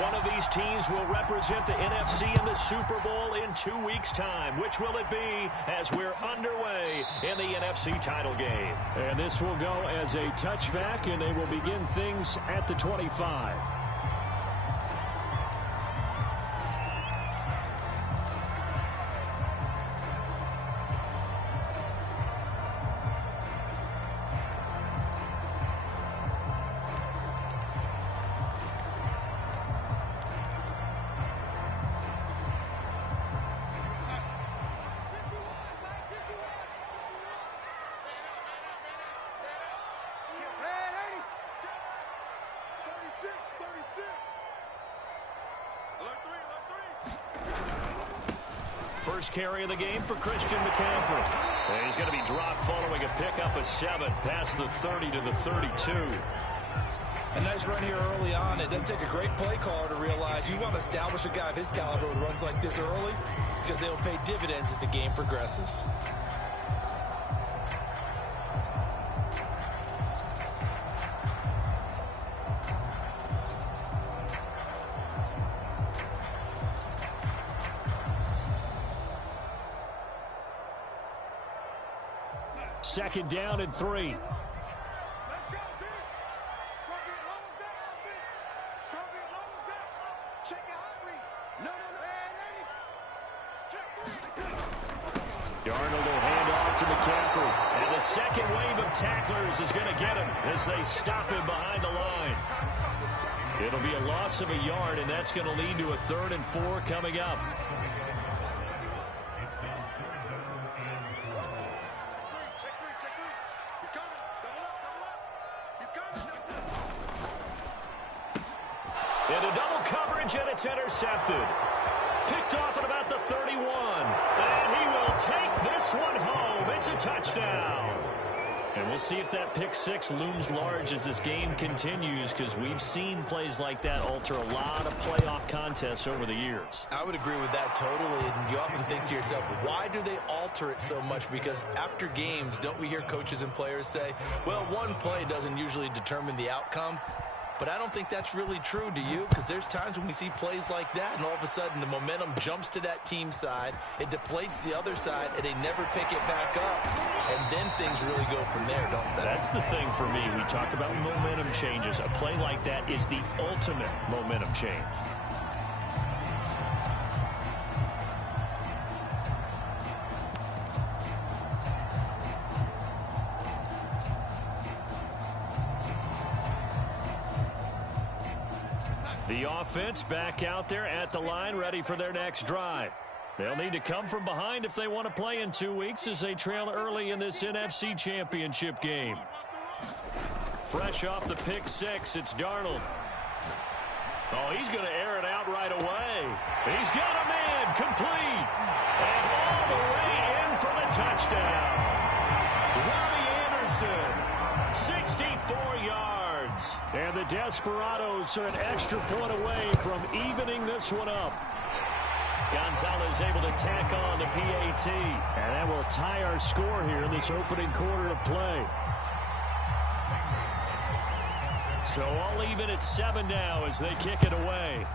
One of these teams will represent the NFC in the Super Bowl in 2 weeks' time. Which will it be as we're underway in the NFC title game? And this will go as a touchback, and they will begin things at the 25. First carry of the game for Christian McCaffrey. And he's going to be dropped following a pickup of 7 past the 30 to the 32. A nice run here early on. It doesn't take a great play caller to realize you want to establish a guy of his caliber with runs like this early because they will pay dividends as the game progresses. Second down and 3. Let's go, dude. It's going to be a long day, offense. It's going to be a long day. Check your heart rate. No. Check 3. Darnold will hand off to McCaffrey. And the second wave of tacklers is going to get him as they stop him behind the line. It'll be a loss of a yard, and that's going to lead to a 3rd and 4 coming up. Into double coverage, and it's intercepted. Picked off at about the 31. And he will take this one home. It's a touchdown. And we'll see if that pick 6 looms large as this game continues, because we've seen plays like that alter a lot of playoff contests over the years. I would agree with that totally. And you often think to yourself, why do they alter it so much? Because after games, don't we hear coaches and players say, well, one play doesn't usually determine the outcome? But I don't think that's really true, do you? Because there's times when we see plays like that, and all of a sudden the momentum jumps to that team side, it deflates the other side, and they never pick it back up. And then things really go from there, don't they? That's the thing for me. We talk about momentum changes. A play like that is the ultimate momentum change. The offense back out there at the line, ready for their next drive. They'll need to come from behind if they want to play in 2 weeks as they trail early in this NFC Championship game. Fresh off the pick 6, it's Darnold. Oh, he's going to air it out right away. He's got a man complete. And all the way in for the touchdown. Robbie Anderson, 64 yards. And the Desperados are an extra point away from evening this one up. Gonzalez able to tack on the PAT. And that will tie our score here in this opening quarter of play. So all even at 7 now as they kick it away.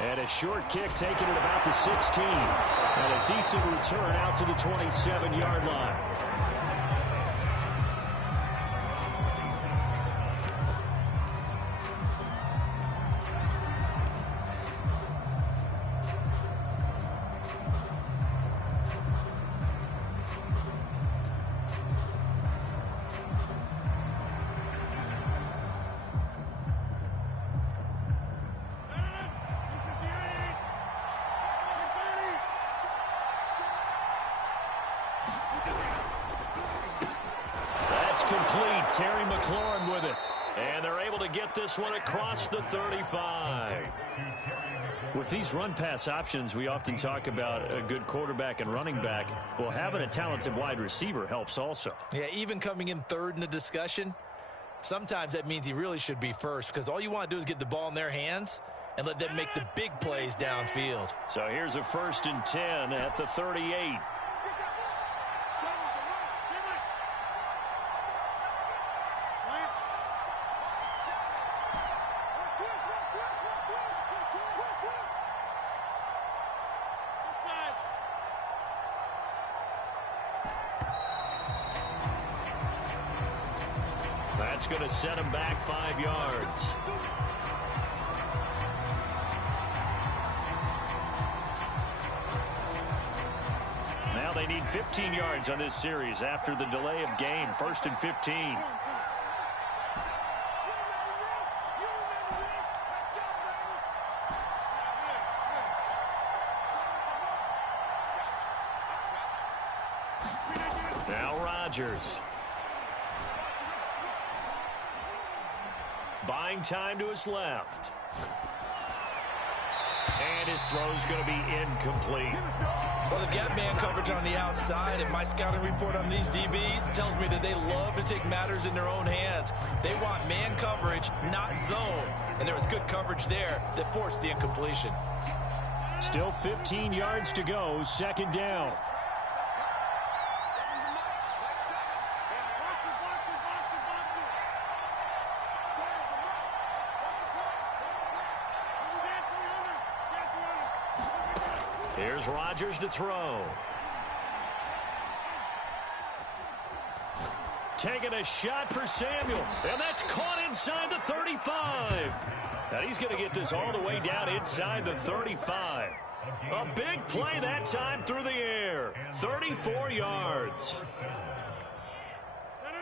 And a short kick taken at about the 16. And a decent return out to the 27-yard line. Complete. Terry McLaurin with it. And they're able to get this one across the 35. With these run-pass options, we often talk about a good quarterback and running back. Well, having a talented wide receiver helps also. Yeah, even coming in 3rd in the discussion, sometimes that means he really should be first, because all you want to do is get the ball in their hands and let them make the big plays downfield. So here's a 1st and 10 at the 38. That's going to set him back 5 yards. Now they need 15 yards on this series after the delay of game. 1st and 15. Now Rodgers. Buying time to his left. And his throw's going to be incomplete. Well, they've got man coverage on the outside, and my scouting report on these DBs tells me that they love to take matters in their own hands. They want man coverage, not zone. And there was good coverage there that forced the incompletion. Still 15 yards to go, 2nd down. Here's Rodgers to throw. Taking a shot for Samuel. And that's caught inside the 35. And he's going to get this all the way down inside the 35. A big play that time through the air. 34 yards.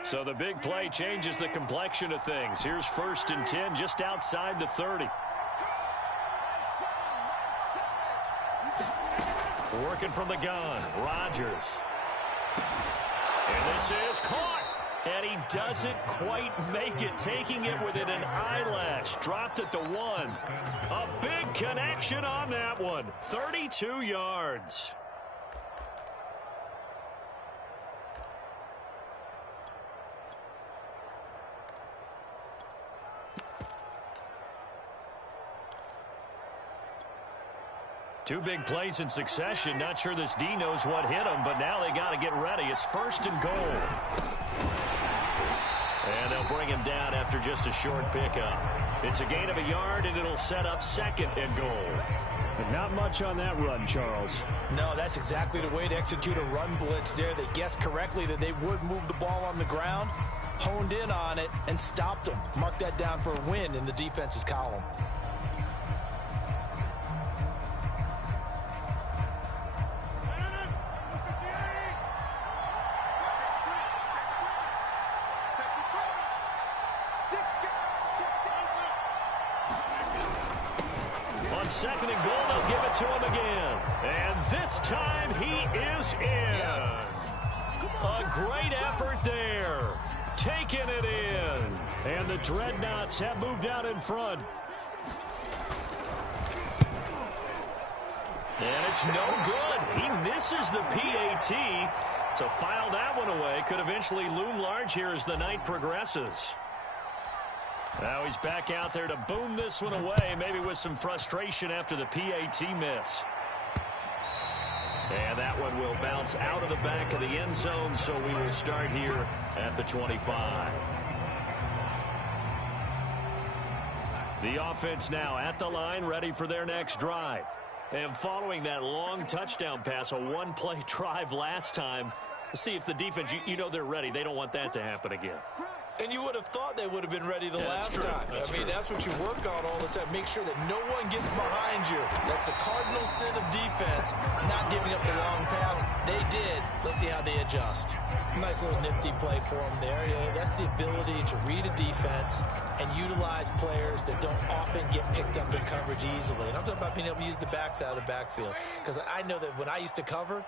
So the big play changes the complexion of things. Here's 1st and 10 just outside the 30. Working from the gun, Rodgers. And this is caught. And he doesn't quite make it, taking it within an eyelash. Dropped at the 1. A big connection on that one. 32 yards. Two big plays in succession. Not sure this D knows what hit him, but now they got to get ready. It's 1st and goal. And they'll bring him down after just a short pickup. It's a gain of a yard, and it'll set up 2nd and goal. But not much on that run, Charles. No, that's exactly the way to execute a run blitz there. They guessed correctly that they would move the ball on the ground, honed in on it, and stopped them. Mark that down for a win in the defense's column. On 2nd and goal, they'll give it to him again. And this time he is in. Yes. A great effort there. Taking it in. And the Dreadnoughts have moved out in front. And it's no good. He misses the PAT. So file that one away. Could eventually loom large here as the night progresses. Now he's back out there to boom this one away, maybe with some frustration after the PAT miss. And that one will bounce out of the back of the end zone, so we will start here at the 25. The offense now at the line, ready for their next drive. And following that long touchdown pass, a one-play drive last time, let's see if the defense, you know they're ready. They don't want that to happen again. And you would have thought they would have been ready the last time. I mean, that's what you work on all the time. Make sure that no one gets behind you. That's the cardinal sin of defense, not giving up the long pass. They did. Let's see how they adjust. Nice little nifty play for them there. Yeah, that's the ability to read a defense and utilize players that don't often get picked up in coverage easily. And I'm talking about being able to use the backs out of the backfield. Because I know that when I used to cover,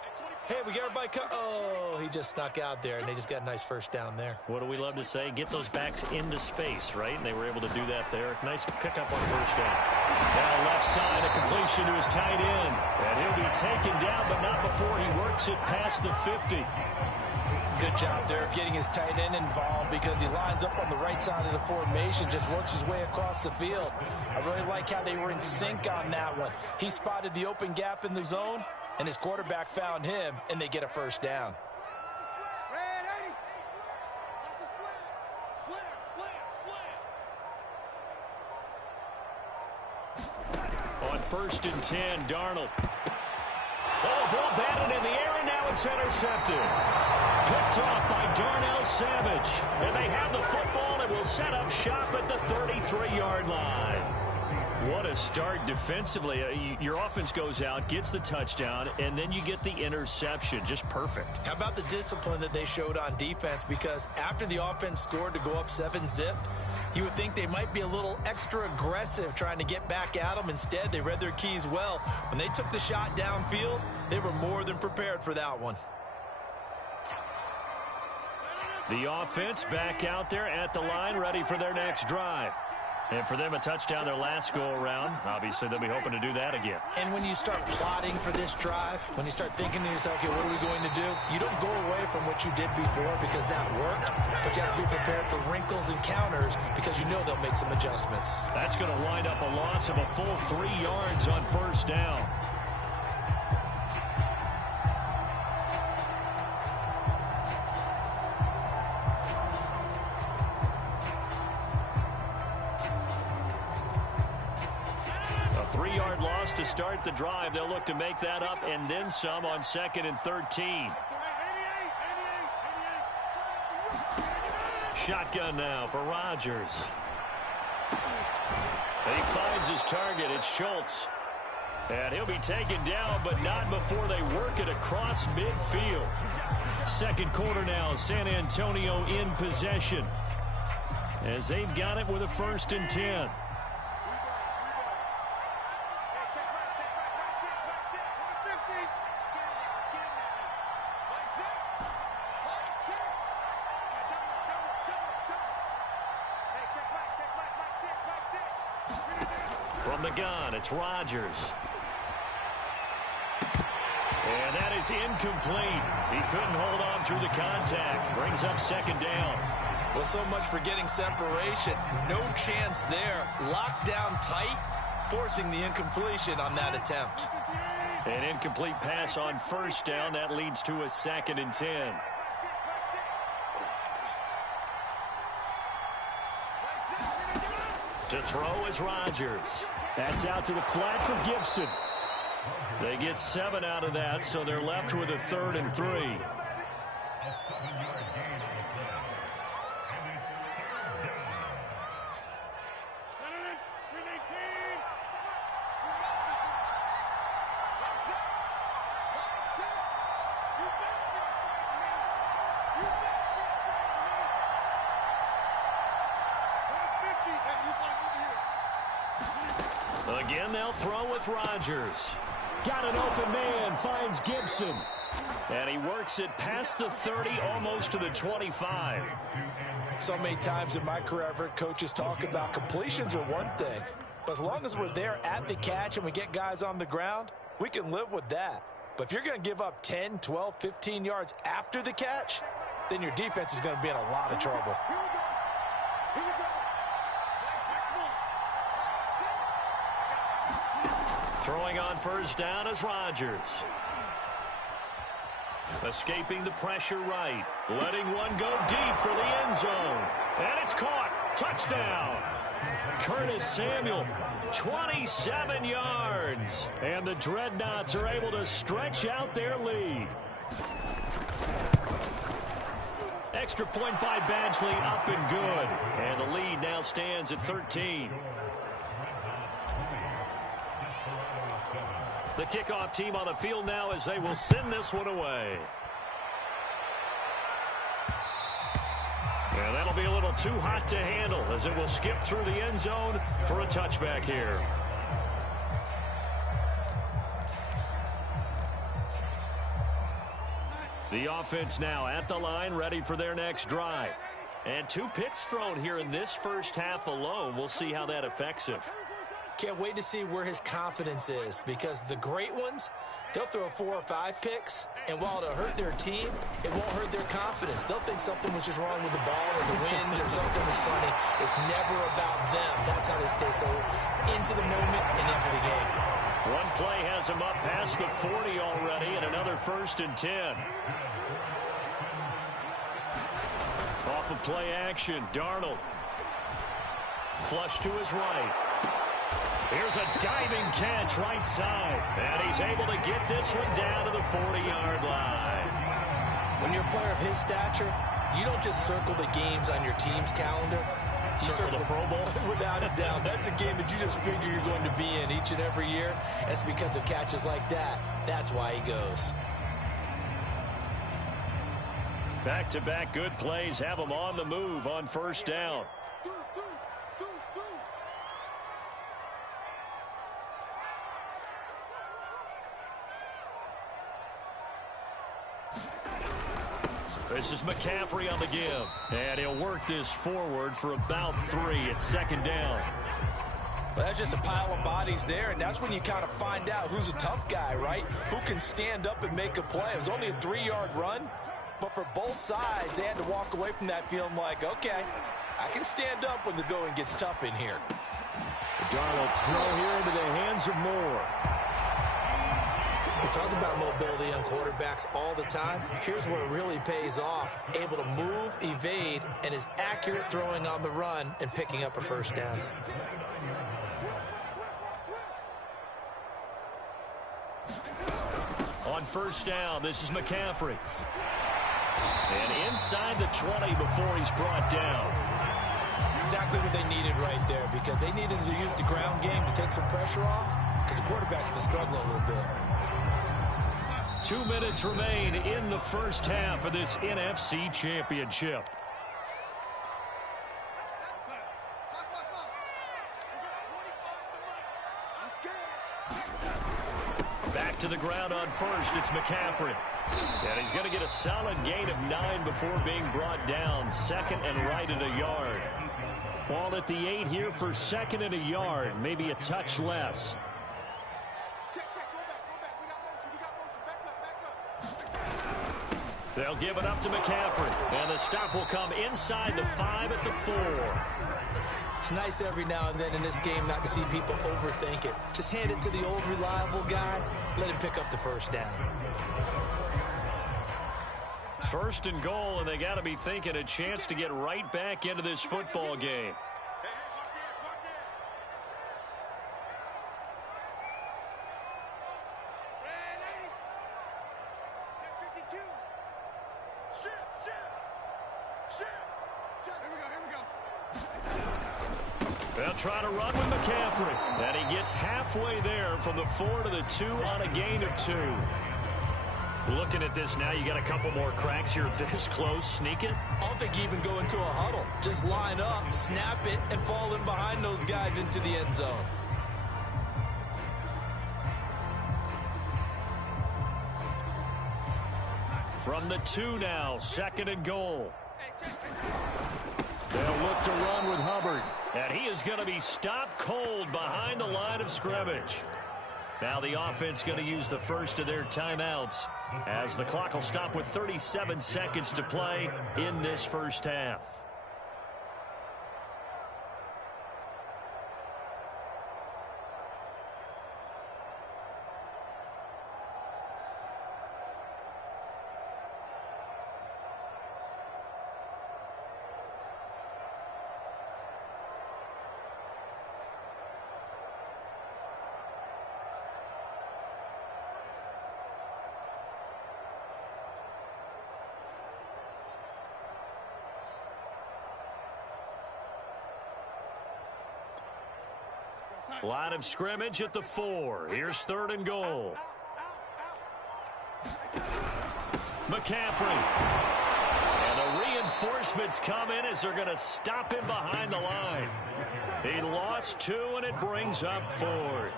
hey, we got everybody oh, he just snuck out there, and they just got a nice first down there. What do we love to say? Get those backs into space, right? And they were able to do that there. Nice pickup on 1st down. Now left side, a completion to his tight end. And he'll be taken down, but not before he works it past the 50. Good job there of getting his tight end involved because he lines up on the right side of the formation, just works his way across the field. I really like how they were in sync on that one. He spotted the open gap in the zone, and his quarterback found him, and they get a first down. On 1st and 10, Darnold. Oh, ball batted in the air, and now it's intercepted. Picked off by Darnell Savage. And they have the football, and will set up shop at the 33-yard line. What a start defensively. Your offense goes out, gets the touchdown, and then you get the interception. Just perfect. How about the discipline that they showed on defense? Because after the offense scored to go up 7-zip, you would think they might be a little extra aggressive trying to get back at them. Instead, they read their keys well. When they took the shot downfield, they were more than prepared for that one. The offense back out there at the line, ready for their next drive. And for them, a touchdown their last go-around. Obviously, they'll be hoping to do that again. And when you start plotting for this drive, when you start thinking to yourself, okay, what are we going to do? You don't go away from what you did before because that worked, but you have to be prepared for wrinkles and counters because you know they'll make some adjustments. That's going to wind up a loss of a full 3 yards on first down. To start the drive. They'll look to make that up and then some on 2nd and 13. Shotgun now for Rodgers. He finds his target. It's Schultz. And he'll be taken down, but not before they work it across midfield. Second quarter now, San Antonio in possession, as they've got it with a 1st and 10. From the gun, it's Rodgers. And that is incomplete. He couldn't hold on through the contact. Brings up 2nd down. Well, so much for getting separation. No chance there. Locked down tight, forcing the incompletion on that attempt. An incomplete pass on 1st down. That leads to a 2nd and 10. To throw is Rodgers. That's out to the flat for Gibson. They get 7 out of that, so they're left with a 3rd and 3. Again, they'll throw with Rodgers. Got an open man, finds Gibson. And he works it past the 30, almost to the 25. So many times in my career, I've heard coaches talk about completions are one thing. But as long as we're there at the catch and we get guys on the ground, we can live with that. But if you're going to give up 10, 12, 15 yards after the catch, then your defense is going to be in a lot of trouble. Throwing on 1st down is Rodgers. Escaping the pressure right. Letting one go deep for the end zone. And it's caught. Touchdown. Curtis Samuel, 27 yards. And the Dreadnoughts are able to stretch out their lead. Extra point by Badgley, up and good. And the lead now stands at 13. The kickoff team on the field now as they will send this one away. And that'll be a little too hot to handle as it will skip through the end zone for a touchback here. The offense now at the line, ready for their next drive. And 2 picks thrown here in this first half alone. We'll see how that affects him. Can't wait to see where his confidence is, because the great ones, they'll throw 4 or 5 picks, and while it'll hurt their team, it won't hurt their confidence. They'll think something was just wrong with the ball or the wind or something was funny. It's never about them. That's how they stay so into the moment and into the game. One play has him up past the 40 already, and another 1st and 10. Off of play action, Darnold. Flush to his right. Here's a diving catch right side. And he's able to get this one down to the 40-yard line. When you're a player of his stature, you don't just circle the games on your team's calendar. circle the Pro Bowl? Without a doubt. That's a game that you just figure you're going to be in each and every year. That's because of catches like that. That's why he goes. Back-to-back good plays have him on the move on first down. This is McCaffrey on the give. And he'll work this forward for about 3 at second down. Well, that's just a pile of bodies there, and that's when you kind of find out who's a tough guy, right? Who can stand up and make a play. It was only a 3-yard run, but for both sides, they had to walk away from that feeling like, okay, I can stand up when the going gets tough in here. Darnold's throw here into the hands of Moore. We talk about mobility on quarterbacks all the time. Here's where it really pays off. Able to move, evade, and is accurate throwing on the run and picking up a first down. On first down, this is McCaffrey. And inside the 20 before he's brought down. Exactly what they needed right there, because they needed to use the ground game to take some pressure off, because the quarterback's been struggling a little bit. 2 minutes remain in the first half of this NFC Championship. Back to the ground on first, it's McCaffrey. And he's going to get a solid gain of 9 before being brought down. Second and right at a yard. Ball at the 8 here for second and a yard, maybe a touch less. They'll give it up to McCaffrey. And the stop will come inside the 5 at the 4. It's nice every now and then in this game not to see people overthink it. Just hand it to the old reliable guy. Let him pick up the first down. First and goal, and they got to be thinking a chance to get right back into this football game. They'll try to run with McCaffrey. And he gets halfway there from the 4 to the 2 on a gain of 2. Looking at this now, you got a couple more cracks here this close. Sneak it. I don't think you even go into a huddle. Just line up, snap it, and fall in behind those guys into the end zone. From the 2 now, second and goal. They'll look to run with Hubbard. And he is going to be stopped cold behind the line of scrimmage. Now the offense going to use the first of their timeouts, as the clock will stop with 37 seconds to play in this first half. Line of scrimmage at the 4. Here's third and goal. McCaffrey. And the reinforcements come in as they're going to stop him behind the line. He lost 2, and it brings up 4th.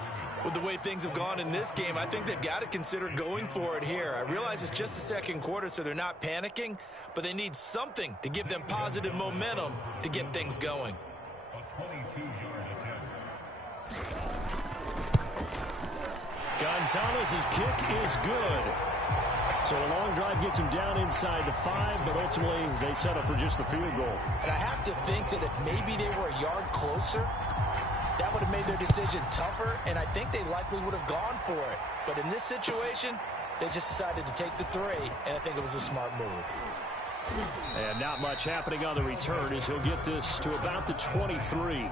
With the way things have gone in this game, I think they've got to consider going for it here. I realize it's just the second quarter, so they're not panicking, but they need something to give them positive momentum to get things going. Gonzalez's kick is good. So a long drive gets him down inside the 5, but ultimately they settle for just the field goal. And I have to think that if maybe they were a yard closer, that would have made their decision tougher, and I think they likely would have gone for it. But in this situation, they just decided to take the 3, and I think it was a smart move. And not much happening on the return as he'll get this to about the 23.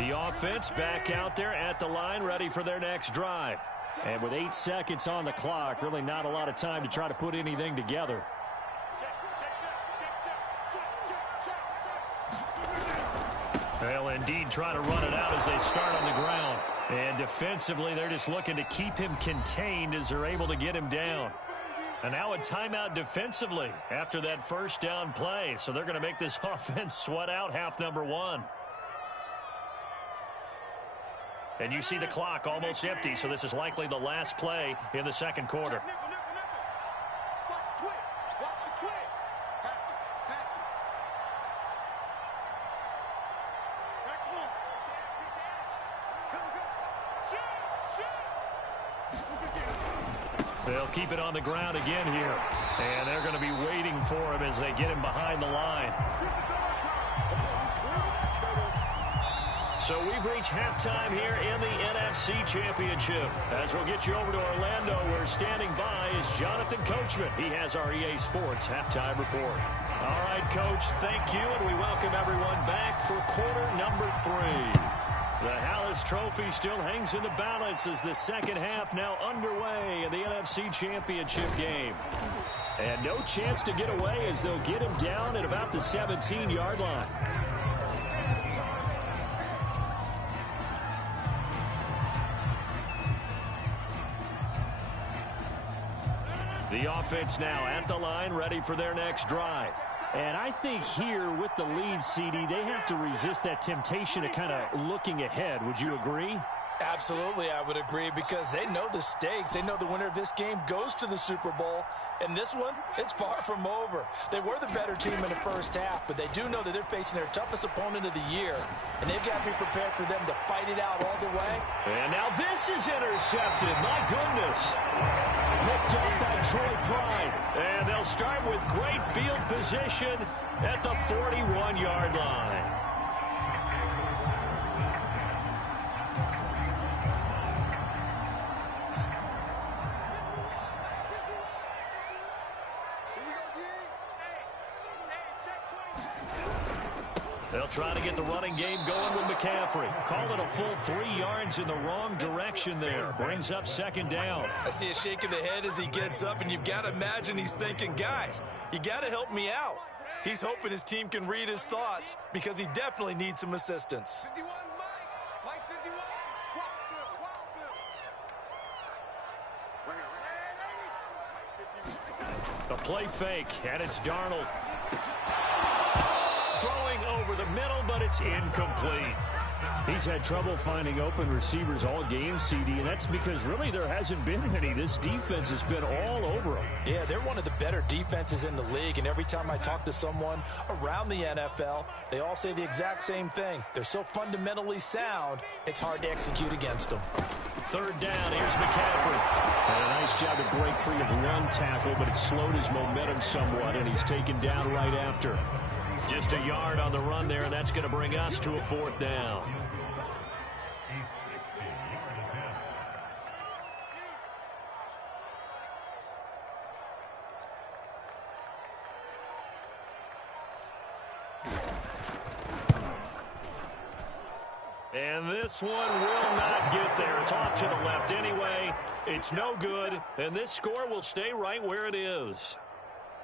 The offense back out there at the line, ready for their next drive. And with 8 seconds on the clock, really not a lot of time to try to put anything together. They'll indeed try to run it out as they start on the ground. And defensively, they're just looking to keep him contained as they're able to get him down. And now a timeout defensively after that first down play. So they're going to make this offense sweat out half number one. And you see the clock almost empty, so this is likely the last play in the second quarter. They'll keep it on the ground again here. And they're going to be waiting for him as they get him behind the line. So we've reached halftime here in the NFC Championship. As we'll get you over to Orlando, where standing by is Jonathan Coachman. He has our EA Sports halftime report. All right, Coach, thank you, and we welcome everyone back for quarter number 3. The Hallis Trophy still hangs in the balance as the second half now underway in the NFC Championship game. And no chance to get away as they'll get him down at about the 17-yard line. The offense now at the line, ready for their next drive. And I think here with the lead, CD, they have to resist that temptation of kind of looking ahead. Would you agree? Absolutely, I would agree, because they know the stakes. They know the winner of this game goes to the Super Bowl. And this one, it's far from over. They were the better team in the first half, but they do know that they're facing their toughest opponent of the year. And they've got to be prepared for them to fight it out all the way. And now this is intercepted. My goodness. Looked up by Troy Pride. And they'll start with great field position at the 41-yard line. They'll try to get the running game going with McCaffrey. Call it a full 3 yards in the wrong direction there. Brings up second down. I see a shake of the head as he gets up, and you've got to imagine he's thinking, guys, you got to help me out. He's hoping his team can read his thoughts because he definitely needs some assistance. 51, Mike 51, A play fake, and it's Darnold. Throwing over the middle, but it's incomplete. He's had trouble finding open receivers all game, CD, and that's because really there hasn't been many. This defense has been all over them. Yeah, they're one of the better defenses in the league, and every time I talk to someone around the NFL, they all say the exact same thing. They're so fundamentally sound, it's hard to execute against them. Third down, here's McCaffrey. And a nice job to break free of one tackle, but it slowed his momentum somewhat, and he's taken down right after. Just a yard on the run there, and that's going to bring us to a fourth down. And this one will not get there. It's off to the left anyway. It's no good, and this score will stay right where it is.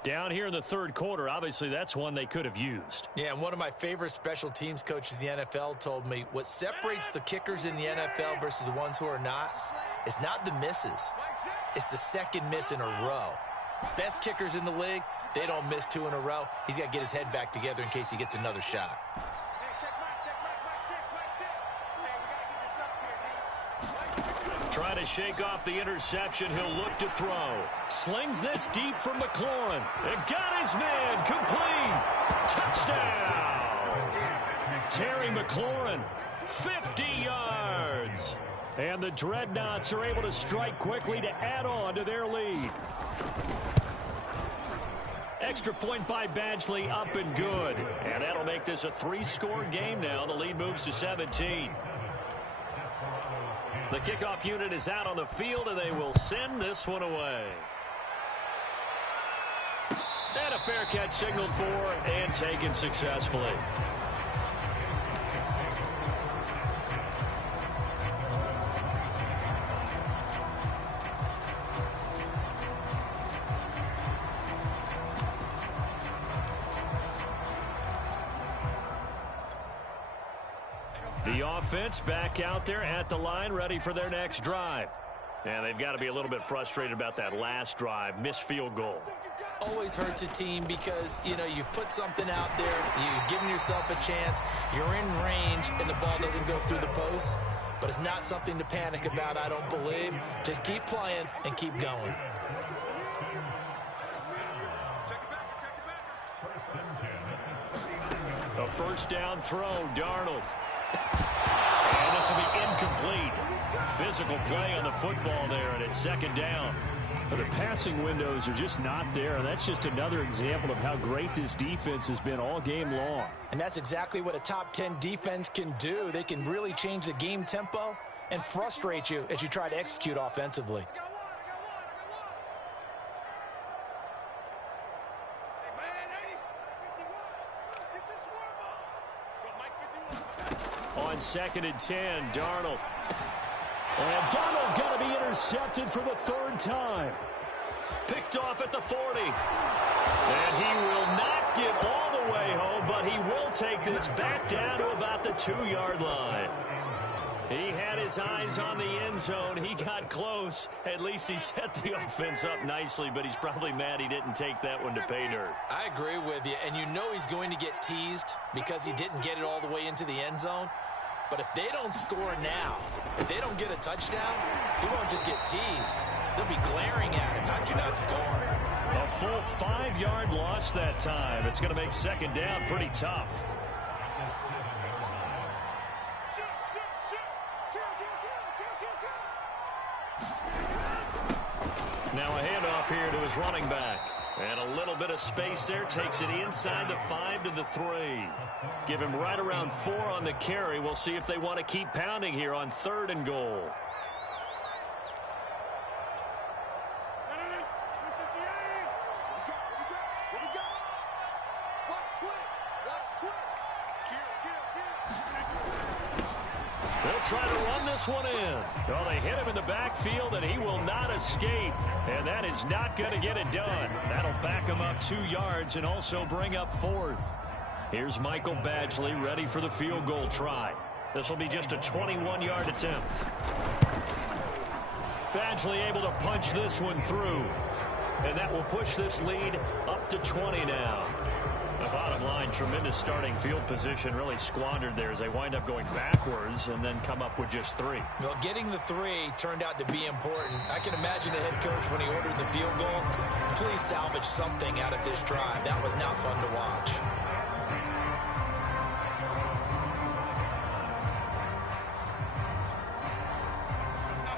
Down here in the third quarter, obviously that's one they could have used. Yeah, and one of my favorite special teams coaches in the NFL told me what separates the kickers in the NFL versus the ones who are not is not the misses. It's the second miss in a row. Best kickers in the league, they don't miss 2 in a row. He's got to get his head back together in case he gets another shot. Trying to shake off the interception. He'll look to throw. Slings this deep from McLaurin. And got his man. Complete. Touchdown. Terry McLaurin. 50 yards. And the Dreadnoughts are able to strike quickly to add on to their lead. Extra point by Badgley, up and good. And that'll make this a 3-score game now. The lead moves to 17. The kickoff unit is out on the field, and they will send this one away. And a fair catch signaled for and taken successfully. The offense back out there at the line, ready for their next drive. And they've got to be a little bit frustrated about that last drive, missed field goal. Always hurts a team because, you know, you've put something out there, you've given yourself a chance, you're in range, and the ball doesn't go through the post. But it's not something to panic about, I don't believe. Just keep playing and keep going. A first down throw, Darnold. And this will be incomplete. Physical play on the football there, and it's second down. The passing windows are just not there. That's just another example of how great this defense has been all game long. And that's exactly what a top 10 defense can do. They can really change the game tempo and frustrate you as you try to execute offensively. On 2nd and 10, Darnold. And Darnold going to be intercepted for the third time. Picked off at the 40. And he will not get all the way home, but he will take this back down to about the 2-yard line. He had his eyes on the end zone. He got close. At least he set the offense up nicely, but he's probably mad he didn't take that one to pay dirt. I agree with you, and you know he's going to get teased because he didn't get it all the way into the end zone. But if they don't score now, if they don't get a touchdown, he won't just get teased. They'll be glaring at him. How'd you not score? A full 5-yard loss that time. It's going to make second down pretty tough. Now a handoff here to his running back. And a little bit of space there. Takes it inside the 5 to the 3. Give him right around 4 on the carry. We'll see if they want to keep pounding here on 3rd and goal. They'll try to run this one in. Well, they hit him in the backfield, and he will not escape. And that is not going to get it done. That'll back him up 2 yards and also bring up 4th. Here's Michael Badgley ready for the field goal try. This will be just a 21-yard attempt. Badgley able to punch this one through. And that will push this lead up to 20 now. The bottom line, tremendous starting field position, really squandered there as they wind up going backwards and then come up with just 3. Well, getting the 3 turned out to be important. I can imagine the head coach when he ordered the field goal. Please salvage something out of this drive. That was not fun to watch.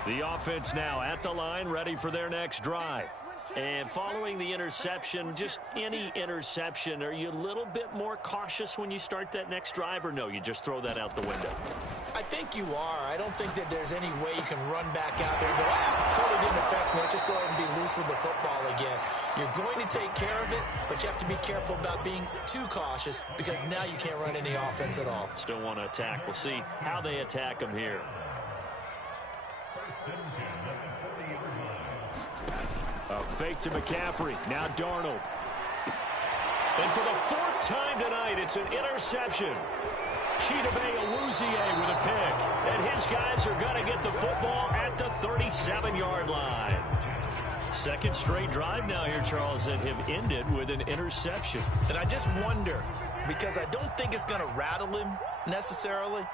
The offense now at the line, ready for their next drive. And following the interception, just any interception, are you a little bit more cautious when you start that next drive, or no, you just throw that out the window? I think you are. I don't think that there's any way you can run back out there and go, totally didn't affect me. Let's just go ahead and be loose with the football again. You're going to take care of it, but you have to be careful about being too cautious because now you can't run any offense at all. Still want to attack. We'll see how they attack them here. A fake to McCaffrey. Now Darnold. And for the 4th time tonight, it's an interception. Chidobe Awuzie with a pick. And his guys are going to get the football at the 37-yard line. 2nd straight drive now here, Charles, that have ended with an interception. And I just wonder, because I don't think it's going to rattle him necessarily,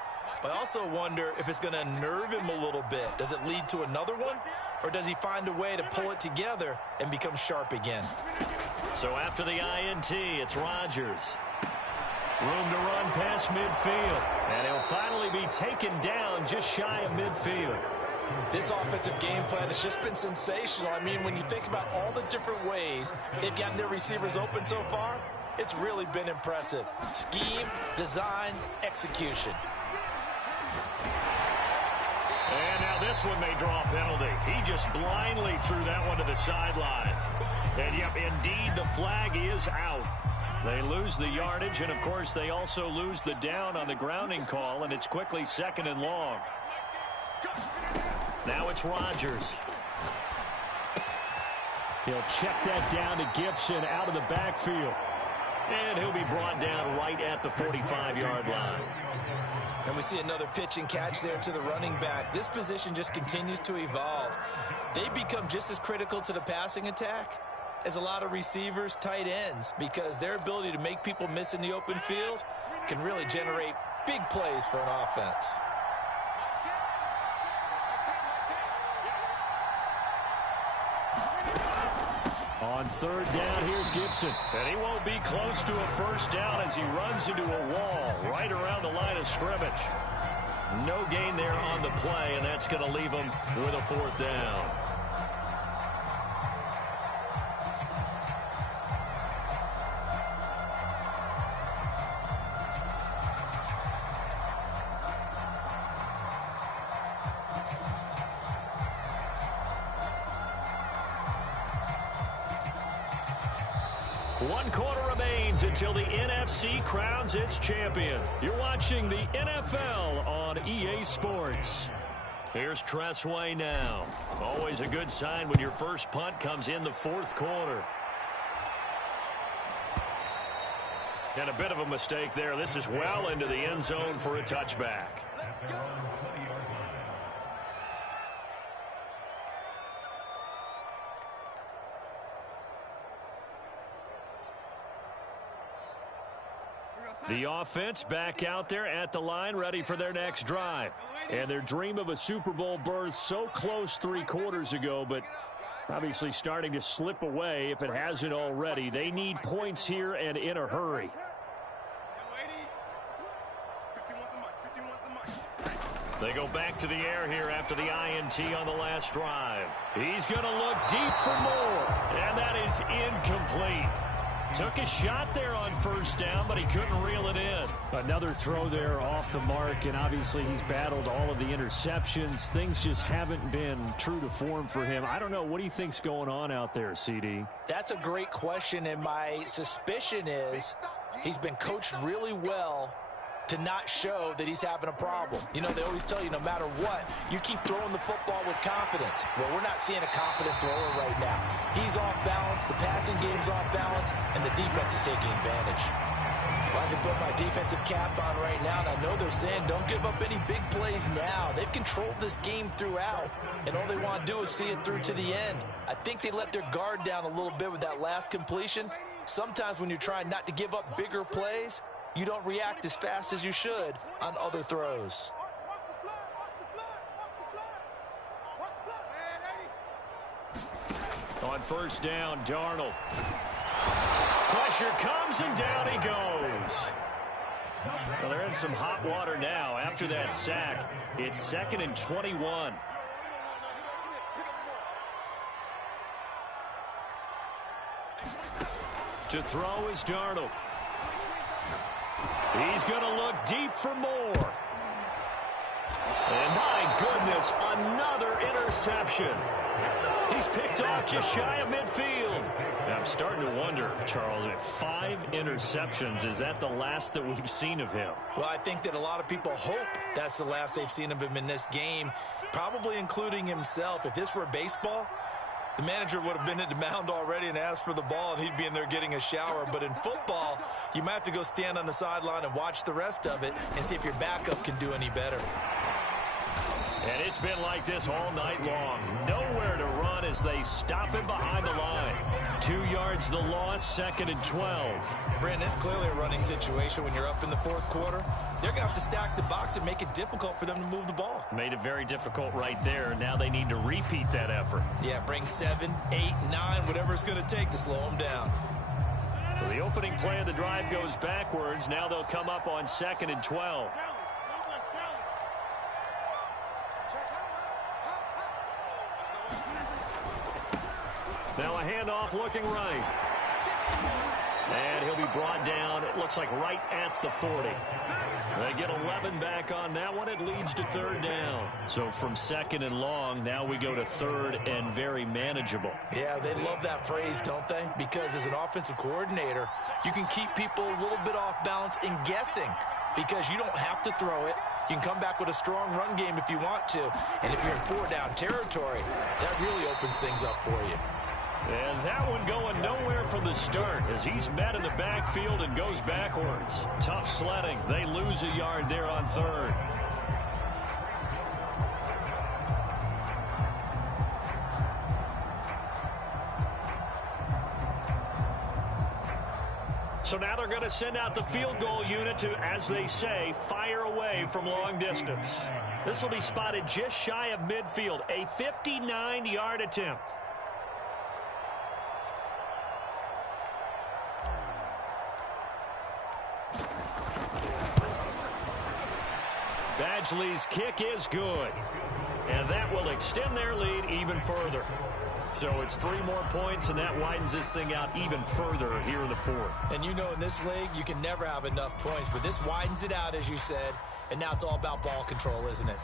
but I also wonder if it's going to unnerve him a little bit. Does it lead to another one? Or does he find a way to pull it together and become sharp again? So after the INT, it's Rodgers. Room to run past midfield. And he'll finally be taken down just shy of midfield. This offensive game plan has just been sensational. I mean, when you think about all the different ways they've gotten their receivers open so far, it's really been impressive. Scheme, design, execution. And now this one may draw a penalty. He just blindly threw that one to the sideline. And, yep, indeed, the flag is out. They lose the yardage, and, of course, they also lose the down on the grounding call, and it's quickly 2nd and long. Now it's Rodgers. He'll check that down to Gibson out of the backfield. And he'll be brought down right at the 45-yard line. And we see another pitch and catch there to the running back. This position just continues to evolve. They become just as critical to the passing attack as a lot of receivers, tight ends, because their ability to make people miss in the open field can really generate big plays for an offense. On third down, here's Gibson. And he won't be close to a first down as he runs into a wall right around the line of scrimmage. No gain there on the play, and that's going to leave him with a fourth down. One quarter remains until the NFC crowns its champion. You're watching the NFL on EA Sports. Here's Tressway now. Always a good sign when your first punt comes in the fourth quarter. And a bit of a mistake there. This is well into the end zone for a touchback. The offense back out there at the line, ready for their next drive. And their dream of a Super Bowl berth so close 3 quarters ago, but obviously starting to slip away if it hasn't already. They need points here and in a hurry. They go back to the air here after the INT on the last drive. He's going to look deep for more, and that is incomplete. Took a shot there on first down, but he couldn't reel it in. Another throw there off the mark, and obviously he's battled all of the interceptions. Things just haven't been true to form for him. I don't know. What do you think's going on out there, CD? That's a great question, and my suspicion is he's been coached really well to not show that he's having a problem. You know, they always tell you no matter what, you keep throwing the football with confidence. Well, we're not seeing a confident thrower right now. He's off balance, the passing game's off balance, and the defense is taking advantage. Well, I can put my defensive cap on right now, and I know they're saying don't give up any big plays now. They've controlled this game throughout, and all they want to do is see it through to the end. I think they let their guard down a little bit with that last completion. Sometimes when you're trying not to give up bigger plays, you don't react as fast as you should on other throws. On first down, Darnold. Pressure comes and down he goes. Well, they're in some hot water now after that sack. It's 2nd and 21. To throw is Darnold. He's going to look deep for more. And my goodness, another interception. He's picked off just shy of midfield. Now, I'm starting to wonder, Charles, if 5 interceptions, is that the last that we've seen of him? Well, I think that a lot of people hope that's the last they've seen of him in this game, probably including himself. If this were baseball, the manager would have been at the mound already and asked for the ball, and he'd be in there getting a shower. But in football, you might have to go stand on the sideline and watch the rest of it and see if your backup can do any better. And it's been like this all night long. Nowhere to run as they stop him behind the line. 2 yards the loss, 2nd and 12. Brandon, it's clearly a running situation when you're up in the fourth quarter. They're going to have to stack the box and make it difficult for them to move the ball. Made it very difficult right there. Now they need to repeat that effort. Yeah, bring 7, 8, 9, whatever it's going to take to slow them down. So the opening play of the drive goes backwards. Now they'll come up on 2nd and 12. Now a handoff looking right. And he'll be brought down, it looks like right at the 40. They get 11 back on that one. It leads to 3rd down. So from 2nd and long, now we go to 3rd and very manageable. Yeah, they love that phrase, don't they? Because as an offensive coordinator, you can keep people a little bit off balance and guessing because you don't have to throw it. You can come back with a strong run game if you want to. And if you're in 4-down territory, that really opens things up for you. And that one going nowhere from the start as he's met in the backfield and goes backwards. Tough sledding. They lose a yard there on third. So now they're going to send out the field goal unit to, as they say, fire away from long distance. This will be spotted just shy of midfield, a 59-yard attempt. Badgley's kick is good. And that will extend their lead even further. So it's 3 more points, and that widens this thing out even further here in the fourth. And you know in this league, you can never have enough points, but this widens it out, as you said, and now it's all about ball control, isn't it?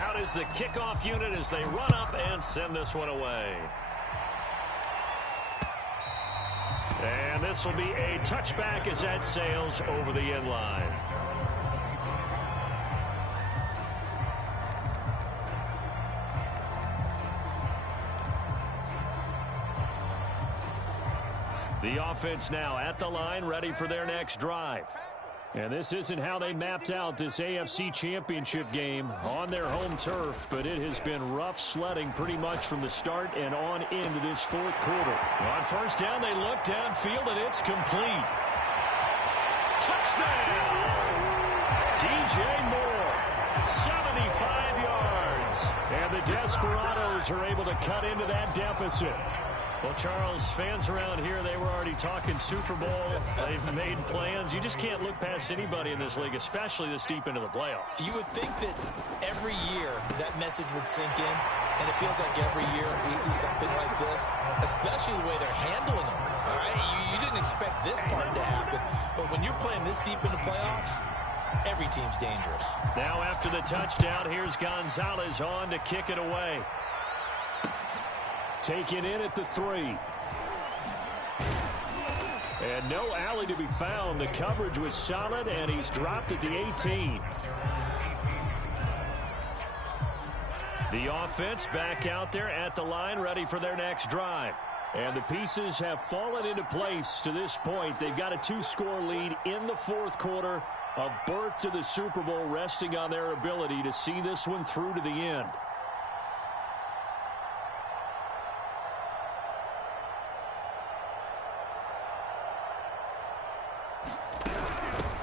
Out is the kickoff unit as they run up and send this one away. And this will be a touchback as that sails over the end line. The offense now at the line, ready for their next drive. And this isn't how they mapped out this AFC Championship game on their home turf, but it has been rough sledding pretty much from the start and on into this fourth quarter. On first down, they look downfield, and it's complete. Touchdown! DJ Moore, 75 yards. And the Desperados are able to cut into that deficit. Well, Charles, fans around here, they were already talking Super Bowl. They've made plans. You just can't look past anybody in this league, especially this deep into the playoffs. You would think that every year that message would sink in, and it feels like every year we see something like this, especially the way they're handling them. All right, you didn't expect this part to happen, but when you're playing this deep into playoffs, every team's dangerous. Now after the touchdown, here's Gonzalez on to kick it away. Taken in at the 3. And no alley to be found. The coverage was solid, and he's dropped at the 18. The offense back out there at the line, ready for their next drive. And the pieces have fallen into place to this point. They've got a 2-score lead in the fourth quarter. A berth to the Super Bowl resting on their ability to see this one through to the end.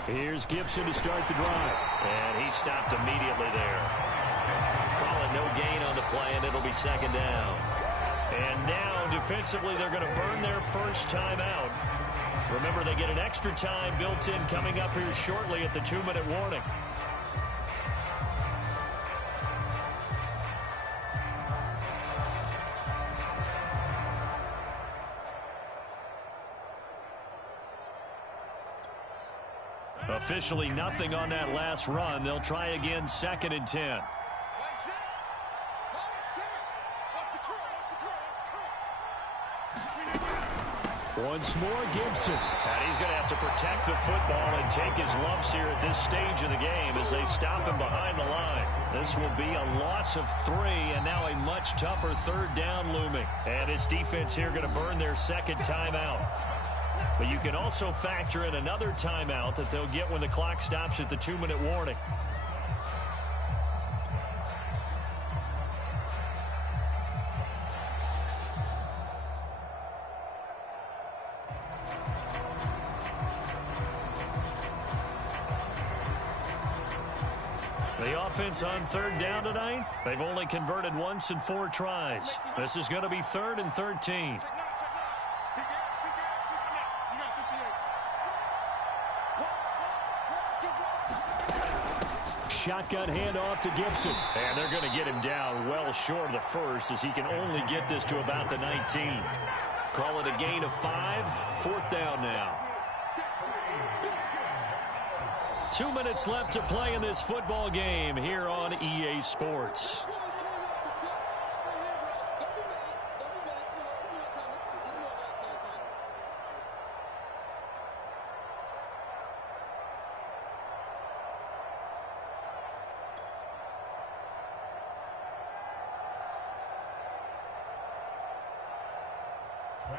Here's Gibson to start the drive. And he stopped immediately there. Call it no gain on the play, and it'll be second down. And now, defensively, they're going to burn their first time out. Remember, they get an extra time built in coming up here shortly at the 2-minute warning. Officially nothing on that last run. They'll try again, 2nd and 10. Once more, Gibson. And he's going to have to protect the football and take his lumps here at this stage of the game as they stop him behind the line. This will be a loss of 3, and now a much tougher 3rd down looming. And his defense here going to burn their second timeout. But you can also factor in another timeout that they'll get when the clock stops at the 2-minute warning. The offense on 3rd down tonight, they've only converted once in 4 tries. This is going to be 3rd and 13. Shotgun handoff to Gibson. And they're going to get him down well short of the first as he can only get this to about the 19. Call it a gain of 5. 4th down now. 2 minutes left to play in this football game here on EA Sports.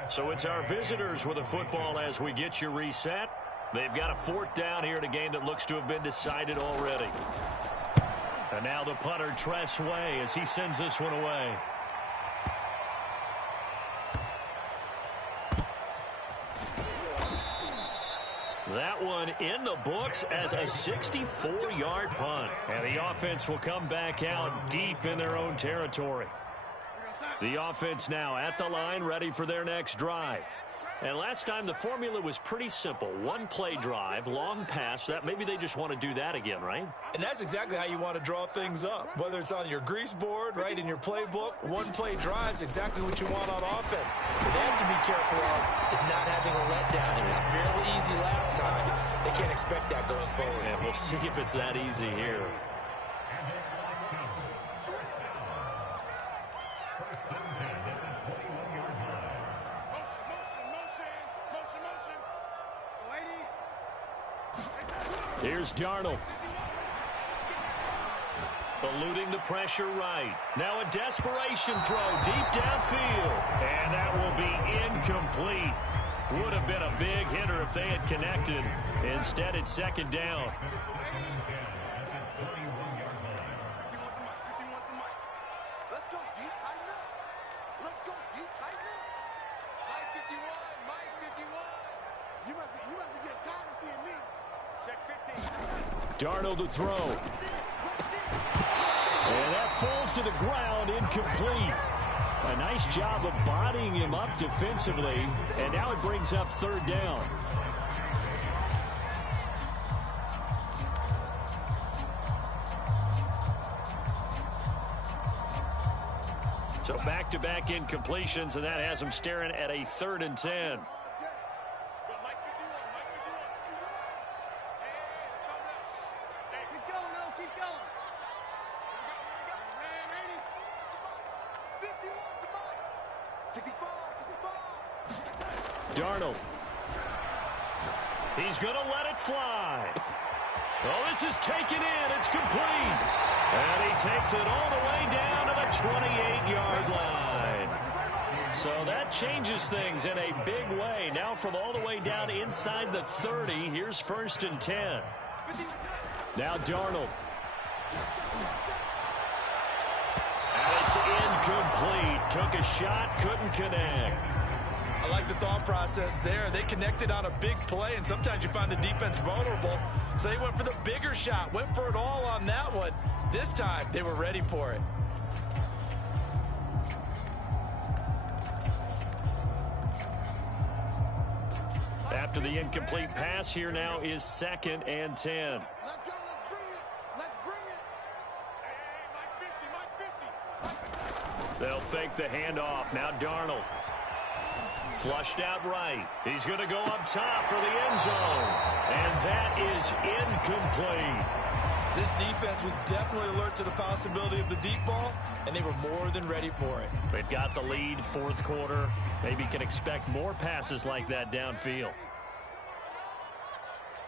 So it's our visitors with a football as we get you reset. They've got a 4th down here in a game that looks to have been decided already. And now the punter, Tress Way, as he sends this one away. That one in the books as a 64-yard punt. And the offense will come back out deep in their own territory. The offense now at the line, ready for their next drive. And last time the formula was pretty simple. 1-play drive, long pass. That maybe they just want to do that again, right? And that's exactly how you want to draw things up. Whether it's on your grease board, right, in your playbook, 1-play drive is exactly what you want on offense. What they have to be careful of is not having a letdown. It was fairly easy last time. They can't expect that going forward. And we'll see if it's that easy here. Here's Darnold. Eluding the pressure right. Now a desperation throw deep downfield. And that will be incomplete. Would have been a big hitter if they had connected. Instead, it's 2nd down. Let's go deep, tighten up. Let's go deep, tighten up. Mike 51, Mike 51. You must be getting tired of seeing me. Check 15. Darnold to throw. And that falls to the ground, incomplete. A nice job of bodying him up defensively. And now it brings up 3rd down. So back-to-back incompletions, and that has them staring at a 3rd and 10. Darnold. He's going to let it fly. Oh, this is taken in. It's complete. And he takes it all the way down to the 28-yard line. So that changes things in a big way. Now from all the way down inside the 30, here's 1st and 10. Now Darnold. And it's incomplete. Took a shot, couldn't connect. I like the thought process there. They connected on a big play, and sometimes you find the defense vulnerable. So they went for the bigger shot, went for it all on that one. This time, they were ready for it. After the incomplete pass, here now is 2nd and 10. Let's go, let's bring it. Let's bring it. Hey, Mike 50, Mike 50. They'll fake the handoff. Now Darnold. Flushed out right. He's going to go up top for the end zone. And that is incomplete. This defense was definitely alert to the possibility of the deep ball, and they were more than ready for it. They've got the lead, 4th quarter. Maybe can expect more passes like that downfield.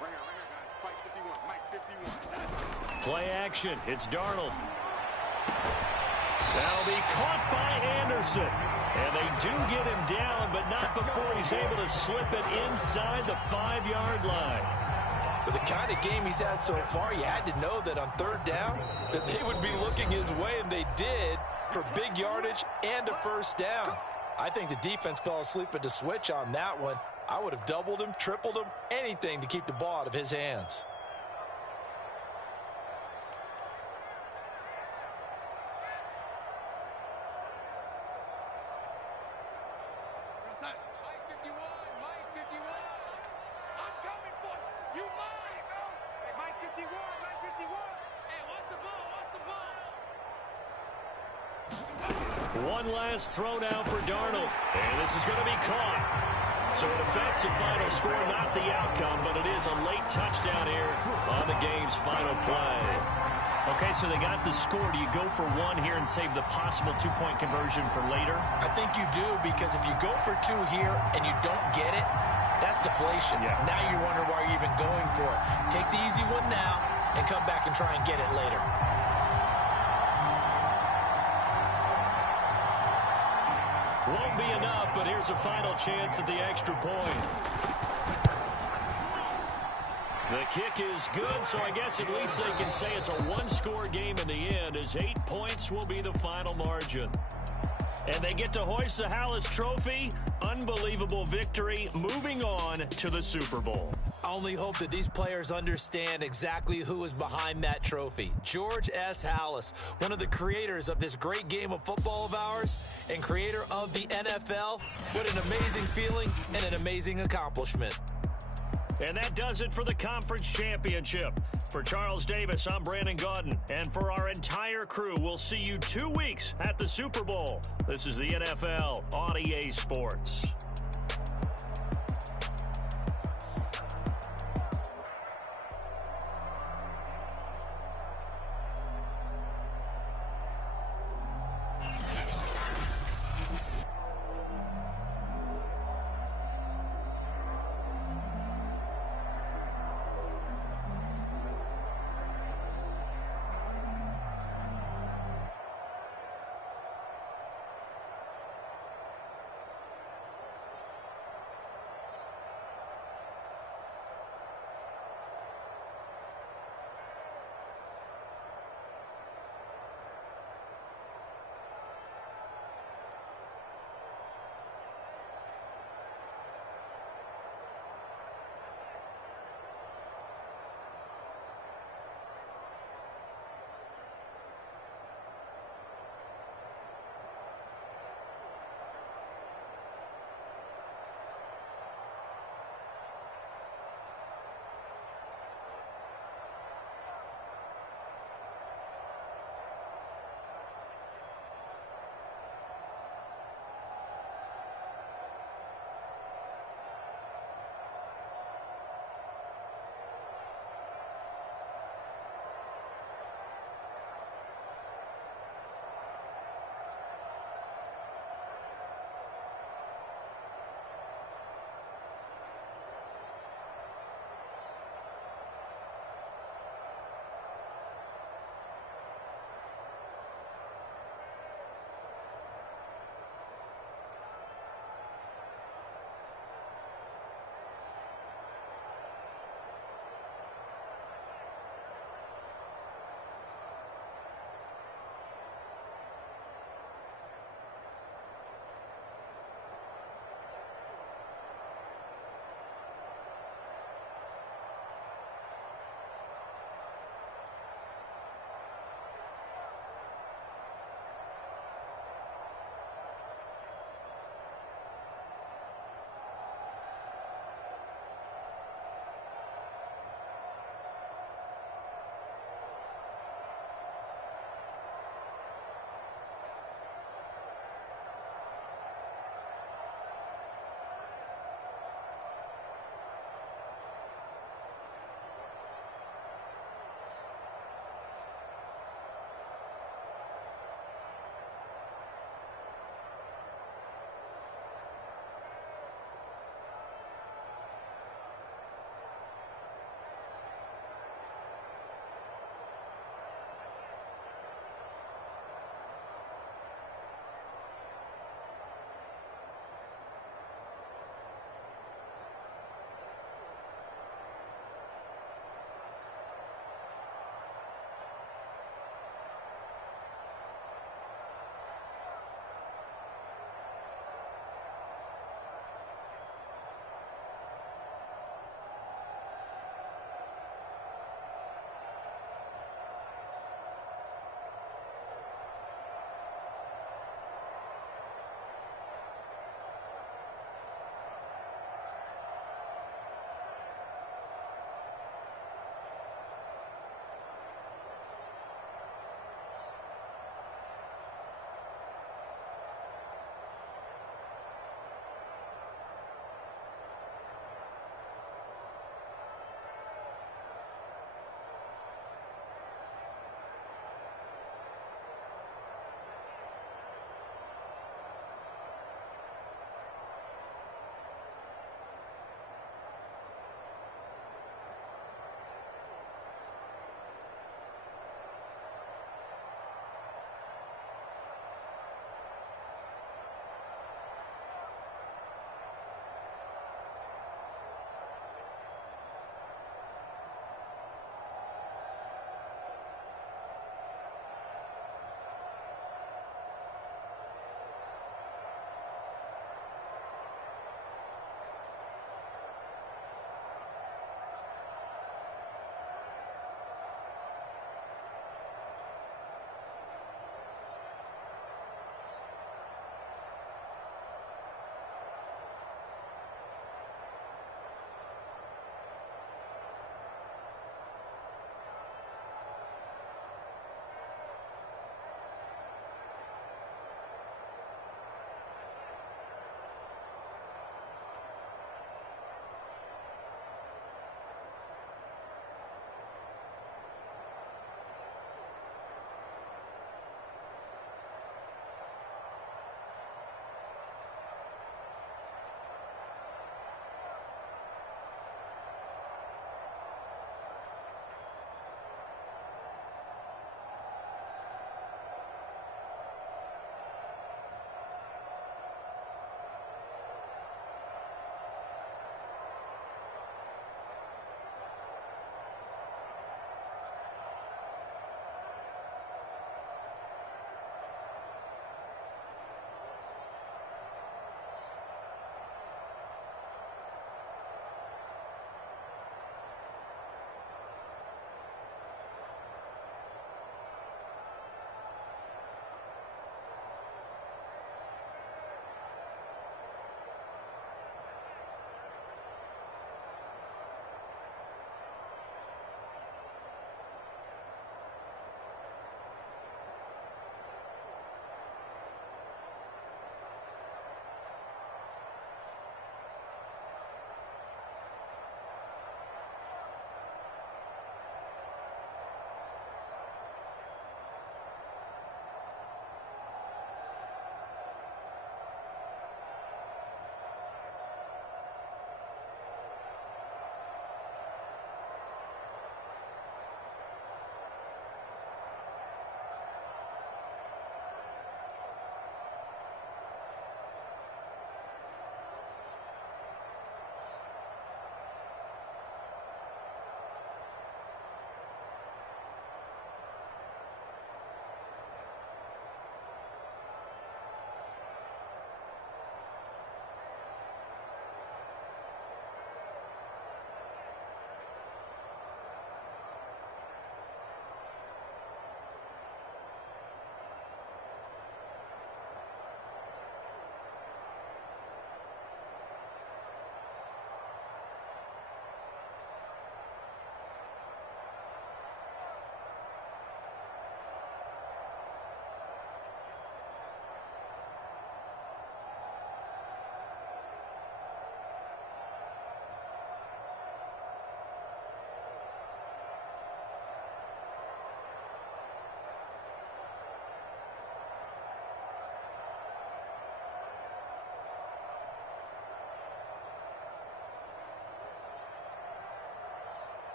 Right here, guys. Mike 51, Mike 51. Play action. It's Darnold. That'll be caught by Anderson. And they do get him down, but not before he's able to slip it inside the 5-yard line. With the kind of game he's had so far, you had to know that on 3rd down, that they would be looking his way, and they did, for big yardage and a 1st down. I think the defense fell asleep at the switch on that one. I would have doubled him, tripled him, anything to keep the ball out of his hands. Mike 51, Mike 51. I'm coming for you. You mine. Hey, Mike 51, Mike 51. Hey, what's the ball? What's the ball? One last throw now for Darnold. And this is going to be caught. So it affects the final score, not the outcome, but it is a late touchdown here on the game's final play. Okay, so they got the score. Do you go for one here and save the possible 2-point conversion for later? I think you do, because if you go for 2 here and you don't get it, that's deflation. Yeah. Now you wonder why you're even going for it. Take the easy one now and come back and try and get it later. Won't be enough, but here's a final chance at the extra point. The kick is good, so I guess at least they can say it's a one-score game in the end, as 8 points will be the final margin. And they get to hoist the Halas Trophy. Unbelievable victory, moving on to the Super Bowl. I only hope that these players understand exactly who is behind that trophy. George S. Halas, one of the creators of this great game of football of ours and creator of the NFL. What an amazing feeling and an amazing accomplishment. And that does it for the conference championship. For Charles Davis, I'm Brandon Gaudin. And for our entire crew, we'll see you 2 weeks at the Super Bowl. This is the NFL on EA Sports.